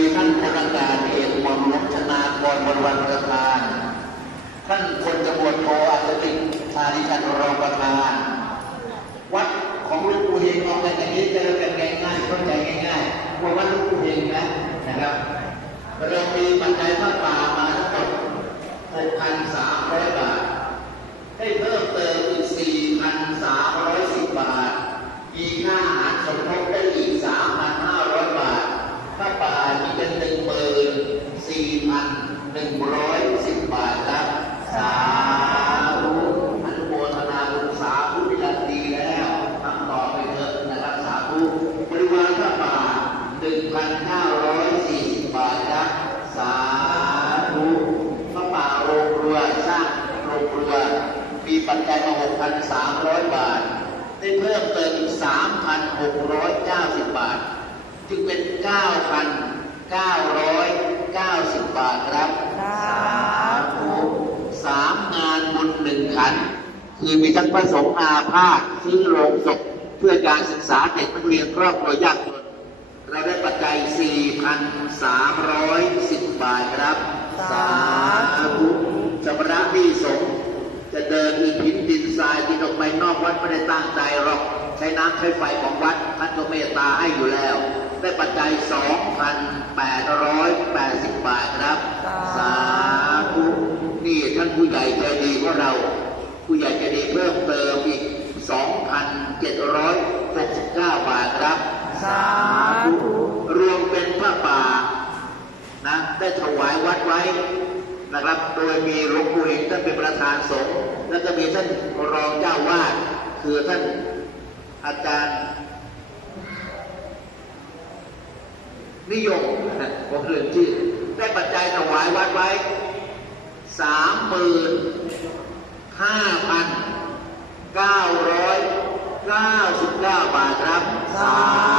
ยท่านผู้การการเอกหม่อมหลวงชนากรบรวันประธาน ท่านพลตำรวจโทอัศติชาดิชันรองประธาน วัดของลูกปู่เฮงออกกันอย่างนี้เจอกันง่ายๆเข้าใจง่ายๆว่าวัดลูกปู่เฮงนะนะครับเรามีปัจจัยผ้าป่ามาทั้งหมด6,300 บาท ให้เพิ่มเติมอีก 4,310 บาท มีค่าอาหารสมทบได้อีก 3,500 บาทผ้าป่ามีเป็น14,110 บาทครับ สาธุอนุโมทนาบุญสาธุวิรัตดีแล้วทำต่อไปเถอะนะครับสาธุบริวารผ้าป่า 1,940 บาทครับ สาธุพระป่าโรงเรือสร้างโรงเรือมีปัจจัยมา 6,300 บาท ได้เพิ่มเติมอีก 3,690 บาท จึงเป็น 9,990 บาทครับ สาธุสามงานบุญหนึ่งขัน คือมีทั้งพระสงฆ์อาพาธซื้อโรงศพเพื่อการศึกษาเด็กนักเรียนครอบครัวยากจนเราได้ป 4,310 บาทครับ สาธุชำระหนี้สงฆ์จะเดินมีพินดินทรายที่ออกไปนอกวัดไม่ได้ตั้งใจหรอก ใช้น้ำใช้ไฟของวัดท่านก็เมตตาให้อยู่แล้ว ได้ปัจจัย 2,880 บาทครับ สาธุนี่ท่านผู้ใหญ่ใจดีของเรา ผู้ใหญ่ใจดีเพิ่มเติมอีก 2,769บาทครับ สาธุ ได้ถวายวัดไว้นะครับ โดยมีหลวงปู่เองท่านเป็นประธานสงฆ์แล้วก็มีท่านรองเจ้าวาดคือท่านอาจารย์ นิยมนะผมลืมชื่อได้ปัจจัยถวายวัดไว้สามหมื่นห้าพันเก้าร้อยเก้าสิบเก้าบาทครับสา